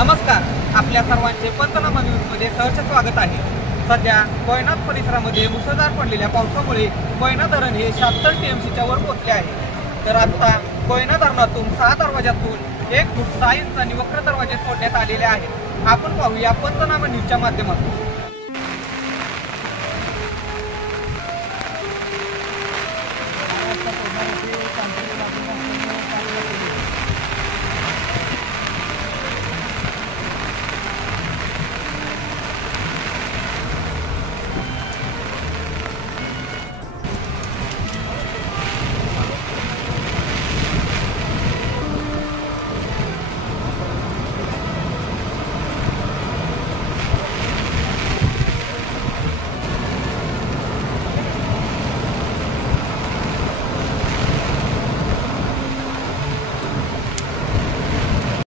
नमस्कार, आपल्या सर्वांचे पंचनामा न्यूजमध्ये सहर्ष स्वागत आहे। सध्या कोयना परिसरामध्ये मुसळधार पडलेल्या पावसामुळे कोयना धरण हे 76 TMCच्या वर पोहोचले आहे। तर आता कोयना धरणातून 6 दरवाजातून 1 फूट 6 इंचांनी वक्र दरवाजे सोडण्यात आलेले आहेत। आपण पाहूया पंचनामा न्यूजच्या माध्यमातून।